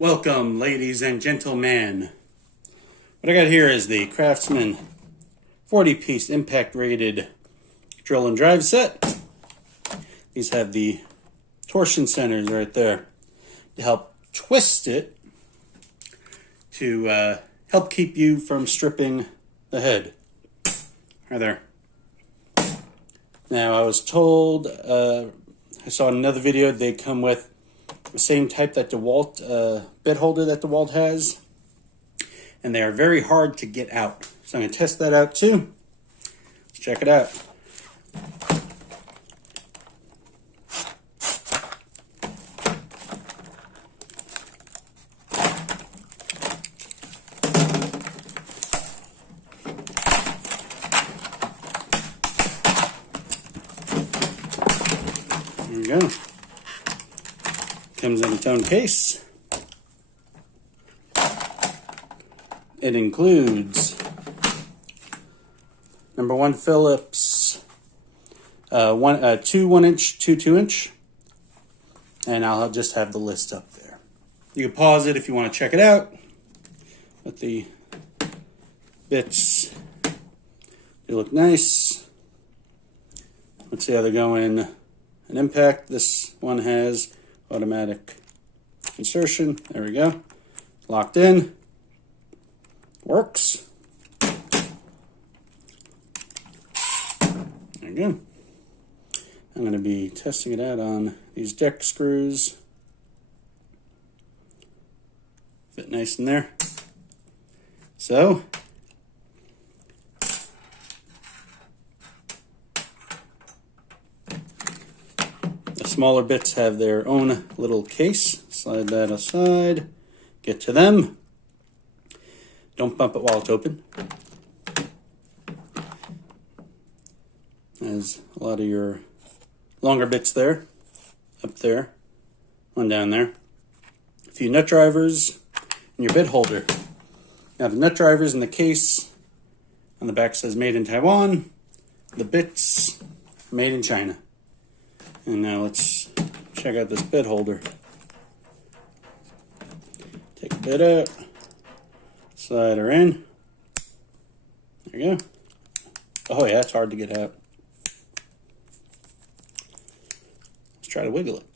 Welcome, ladies and gentlemen. What I got here is the Craftsman 40-piece impact-rated drill and drive set. These have the torsion centers right there to help twist it to help keep you from stripping the head. Right there. Now, I was told, I saw in another video, they come with the same type that DeWalt bit holder that DeWalt has, and they are very hard to get out. So I'm going to test that out too. Let's check it out. There we go. Comes in its own case. It includes number 1 Phillips, two 1-inch, two 2-inch, and I'll just have the list up there. You can pause it if you want to check it out. But the bits, they look nice. Let's see how they go in an impact. This one has automatic insertion. There we go. Locked in. Works. There we go. I'm going to be testing it out on these deck screws. Fit nice in there. So, the smaller bits have their own little case. Slide that aside. Get to them. Don't bump it while it's open. There's a lot of your longer bits there. Up there. One down there. A few nut drivers. And your bit holder. Now the nut drivers in the case. On the back says made in Taiwan. The bits made in China. And now let's check out this bit holder. Take a bit out. Slide her in. There you go. Oh yeah, it's hard to get out. Let's try to wiggle it.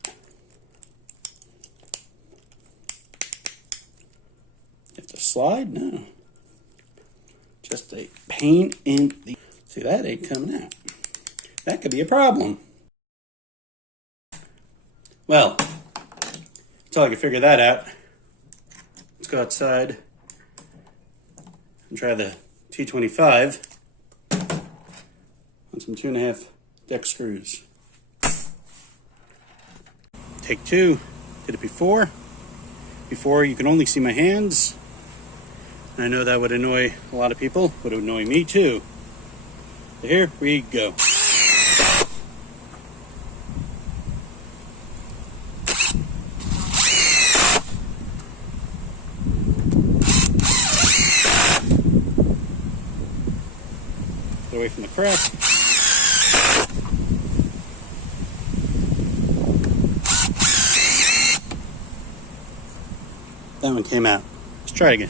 You have to slide? No. Just a pain in the... See, that ain't coming out. That could be a problem. Well, until I can figure that out, let's go outside and try the T25 on some 2.5 deck screws. Take 2. Did it before. Before, you can only see my hands. And I know that would annoy a lot of people. Would annoy me too. So here we go. Away from the crack. That one came out. Let's try again.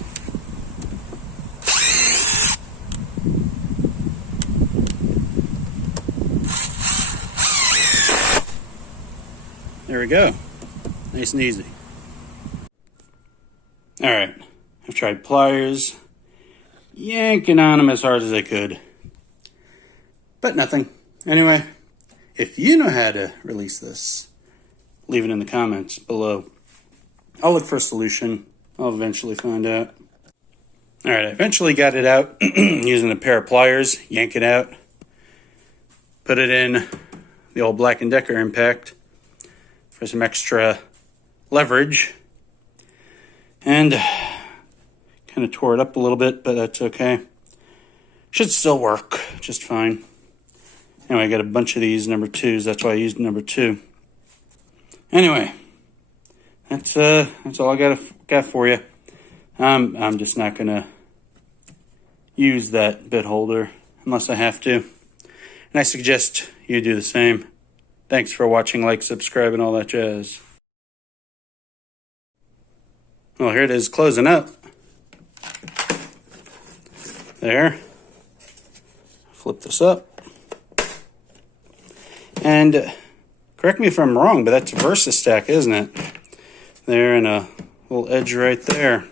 There we go. Nice and easy. Alright. I've tried pliers, yanking on them as hard as I could. But nothing. Anyway, if you know how to release this, leave it in the comments below. I'll look for a solution. I'll eventually find out. Alright, I eventually got it out using a pair of pliers. Yank it out. Put it in the old Black & Decker impact for some extra leverage. And kind of tore it up a little bit, but that's okay. Should still work just fine. Anyway, I got a bunch of these number 2s. That's why I used number 2. Anyway, that's all I got for you. I'm just not gonna use that bit holder unless I have to, and I suggest you do the same. Thanks for watching. Like, subscribe, and all that jazz. Well, here it is closing up. There. Flip this up. And correct me if I'm wrong, but that's a VersaStack, isn't it? There, and a little edge right there.